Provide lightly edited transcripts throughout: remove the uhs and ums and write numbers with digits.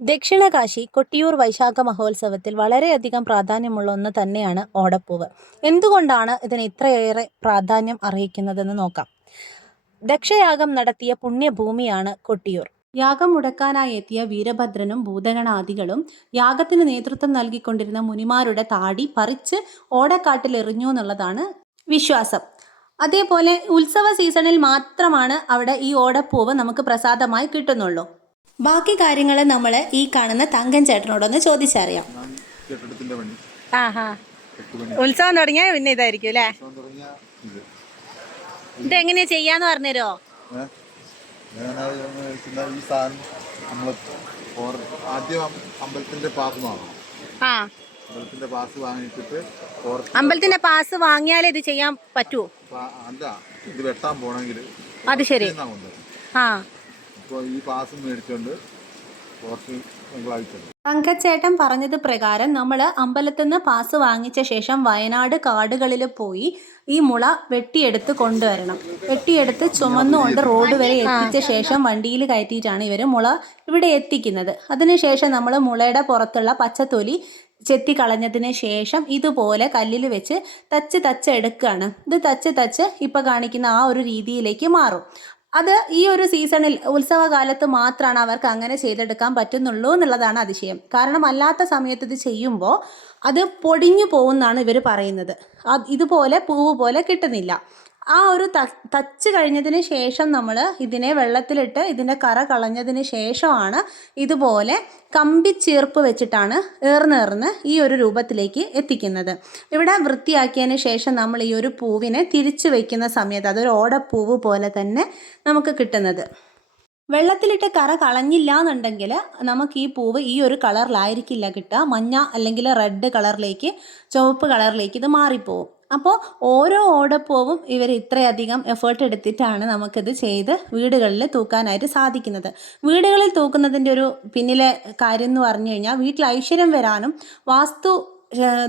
ദക്ഷിണകാശി കൊട്ടിയൂർ വൈശാഖ മഹോത്സവത്തിൽ വളരെയധികം പ്രാധാന്യമുള്ള ഒന്ന് തന്നെയാണ് ഓടപ്പൂവ്. എന്തുകൊണ്ടാണ് ഇതിന് ഇത്രയേറെ പ്രാധാന്യം അർഹിക്കുന്നതെന്ന് നോക്കാം. ദക്ഷയാഗം നടത്തിയ പുണ്യഭൂമിയാണ് കൊട്ടിയൂർ. യാഗം മുടക്കാനായി എത്തിയ വീരഭദ്രനും ഭൂതഗണാദികളും യാഗത്തിന് നേതൃത്വം നൽകിക്കൊണ്ടിരുന്ന മുനിമാരുടെ താടി പറിച്ച് ഓടക്കാട്ടിൽ എറിഞ്ഞു എന്നുള്ളതാണ് വിശ്വാസം. അതേപോലെ ഉത്സവ സീസണിൽ മാത്രമാണ് അവിടെ ഈ ഓടപ്പൂവ് നമുക്ക് പ്രസാദമായി കിട്ടുന്നുള്ളൂ. ബാക്കി കാര്യങ്ങൾ നമ്മൾ ഈ കാണുന്ന തങ്കൻ ചേട്ടനോടൊന്ന് ചോദിച്ചറിയാം. ഉത്സവം തുടങ്ങിയ പിന്നെ ഇതായിരിക്കും അല്ലേ? ഇതെങ്ങനെയാ ചെയ്യാന്ന് പറഞ്ഞുതരോ? ആദ്യം അമ്പലത്തിന്റെ പാസ് വാങ്ങണം. അമ്പലത്തിന്റെ പാസ് വാങ്ങിയാലേ ഇത് ചെയ്യാൻ പറ്റുമോ? അല്ല, ഇത് വെട്ടാൻ പോണെങ്കിൽ അത് ശരി. ഈ പാസ് മേടിച്ചോണ്ട് തങ്കച്ചേട്ടൻ പറഞ്ഞത് പ്രകാരം നമ്മൾ അമ്പലത്തിൽ നിന്ന് പാസ് വാങ്ങിച്ച ശേഷം വയനാട് കാടുകളിൽ പോയി ഈ മുള വെട്ടിയെടുത്ത് കൊണ്ടുവരണം. വെട്ടിയെടുത്ത് ചുമന്നുകൊണ്ട് റോഡ് വരെ എത്തിച്ച ശേഷം വണ്ടിയിൽ കയറ്റിയിട്ടാണ് ഇവർ മുള ഇവിടെ എത്തിക്കുന്നത്. അതിനുശേഷം നമ്മൾ മുളയുടെ പുറത്തുള്ള പച്ചത്തൊലി ചെത്തി കളഞ്ഞതിന് ശേഷം ഇതുപോലെ കല്ലിൽ വെച്ച് തച്ച് എടുക്കുകയാണ്. ഇത് തച്ച് ഇപ്പം കാണിക്കുന്ന ആ ഒരു രീതിയിലേക്ക് മാറും. അത് ഈ ഒരു സീസണിൽ ഉത്സവകാലത്ത് മാത്രമാണ് അവർക്ക് അങ്ങനെ ചെയ്തെടുക്കാൻ പറ്റുന്നുള്ളൂ എന്നുള്ളതാണ് അതിശയം. കാരണം അല്ലാത്ത സമയത്ത് ഇത് ചെയ്യുമ്പോൾ അത് പൊടിഞ്ഞു പോകുമെന്നാണ് ഇവർ പറയുന്നത്. ഇതുപോലെ പൂവ് പോലെ കിട്ടുന്നില്ല. ആ ഒരു തച്ച് കഴിഞ്ഞതിന് ശേഷം നമ്മൾ ഇതിനെ വെള്ളത്തിലിട്ട് ഇതിൻ്റെ കറ കളഞ്ഞതിന് ശേഷമാണ് ഇതുപോലെ കമ്പിച്ചീർപ്പ് വെച്ചിട്ടാണ് ഏർന്ന് ഈ ഒരു രൂപത്തിലേക്ക് എത്തിക്കുന്നത്. ഇവിടെ വൃത്തിയാക്കിയതിന് ശേഷം നമ്മൾ ഈ ഒരു പൂവിനെ തിരിച്ചു വയ്ക്കുന്ന സമയത്ത് അതൊരു ഓടപ്പൂവ് പോലെ തന്നെ നമുക്ക് കിട്ടുന്നത്. വെള്ളത്തിലിട്ട് കറ കളഞ്ഞില്ല എന്നുണ്ടെങ്കിൽ നമുക്ക് ഈ പൂവ് ഈ ഒരു കളറിലായിരിക്കില്ല കിട്ടുക. മഞ്ഞ അല്ലെങ്കിൽ റെഡ് കളറിലേക്ക്, ചുവപ്പ് കളറിലേക്ക് ഇത് മാറിപ്പോവും. അപ്പോൾ ഓരോ ഓടപ്പൂവും ഇവർ ഇത്രയധികം എഫേർട്ട് എടുത്തിട്ടാണ് നമുക്കിത് ചെയ്ത് വീടുകളിൽ തൂക്കാനായിട്ട് സാധിക്കുന്നത്. വീടുകളിൽ തൂക്കുന്നതിൻ്റെ ഒരു പിന്നിലെ കാര്യം എന്ന് പറഞ്ഞു കഴിഞ്ഞാൽ വീട്ടിൽ ഐശ്വര്യം വരാനും വാസ്തു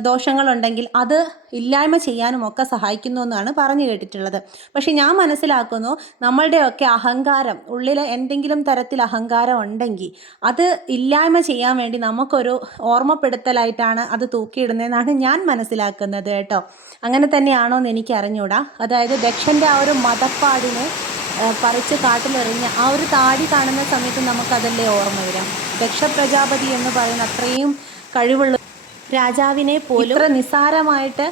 ദോഷങ്ങളുണ്ടെങ്കിൽ അത് ഇല്ലായ്മ ചെയ്യാനും ഒക്കെ സഹായിക്കുന്നു എന്നാണ് പറഞ്ഞു കേട്ടിട്ടുള്ളത്. പക്ഷെ ഞാൻ മനസ്സിലാക്കുന്നു, നമ്മളുടെയൊക്കെ അഹങ്കാരം, ഉള്ളിൽ എന്തെങ്കിലും തരത്തിൽ അഹങ്കാരം ഉണ്ടെങ്കിൽ അത് ഇല്ലായ്മ ചെയ്യാൻ വേണ്ടി നമുക്കൊരു ഓർമ്മപ്പെടുത്തലായിട്ടാണ് അത് തൂക്കിയിടുന്നതെന്നാണ് ഞാൻ മനസ്സിലാക്കുന്നത് കേട്ടോ. അങ്ങനെ തന്നെയാണോ എന്ന് എനിക്ക് അറിഞ്ഞൂടാ. അതായത് ദക്ഷൻ്റെ ആ ഒരു മതപ്പാടിനെ പറിച്ച് കാട്ടിലെറിഞ്ഞ ആ ഒരു താടി കാണുന്ന സമയത്ത് നമുക്കതല്ലേ ഓർമ്മ വരാം. ദക്ഷ പ്രജാപതി എന്ന് പറയുന്ന അത്രയും കഴിവുള്ള രാജാവിനെ പോലും ഇത്ര നിസ്സാരമായിട്ട്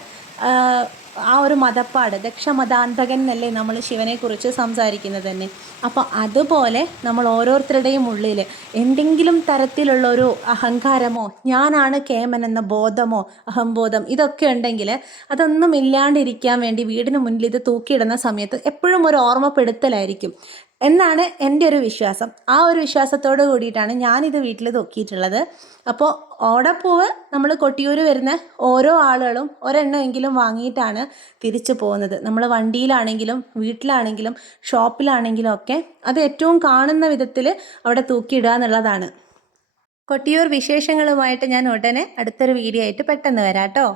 ആ ഒരു മതപ്പാട്, ദക്ഷമതാന്തകൻ എന്നല്ലേ നമ്മൾ ശിവനെക്കുറിച്ച് സംസാരിക്കുന്നത് തന്നെ. അപ്പോൾ അതുപോലെ നമ്മൾ ഓരോരുത്തരുടെയും ഉള്ളിൽ എന്തെങ്കിലും തരത്തിലുള്ള ഒരു അഹങ്കാരമോ ഞാനാണ് കേമൻ എന്ന ബോധമോ അഹംബോധം ഇതൊക്കെ ഉണ്ടെങ്കിൽ അതൊന്നും ഇല്ലാണ്ടിരിക്കാൻ വേണ്ടി വീടിന് മുന്നിൽ ഇത് തൂക്കിയിടുന്ന സമയത്ത് എപ്പോഴും ഒരു ഓർമ്മപ്പെടുത്തലായിരിക്കും എന്നാണ് എൻ്റെ ഒരു വിശ്വാസം. ആ ഒരു വിശ്വാസത്തോട് കൂടിയിട്ടാണ് ഞാനിത് വീട്ടിൽ തൂക്കിയിട്ടുള്ളത്. അപ്പോൾ ഓടപ്പൂവ് നമ്മൾ കൊട്ടിയൂർ വരുന്ന ഓരോ ആളുകളും ഒരെണ്ണമെങ്കിലും വാങ്ങിയിട്ടാണ് തിരിച്ചു പോകുന്നത്. നമ്മൾ വണ്ടിയിലാണെങ്കിലും വീട്ടിലാണെങ്കിലും ഷോപ്പിലാണെങ്കിലും ഒക്കെ അത് ഏറ്റവും കാണുന്ന വിധത്തിൽ അവിടെ തൂക്കിയിടുക എന്നുള്ളതാണ്. കൊട്ടിയൂർ വിശേഷങ്ങളുമായിട്ട് ഞാൻ ഉടനെ അടുത്തൊരു വീഡിയോ ആയിട്ട് പെട്ടെന്ന് വരാം കേട്ടോ.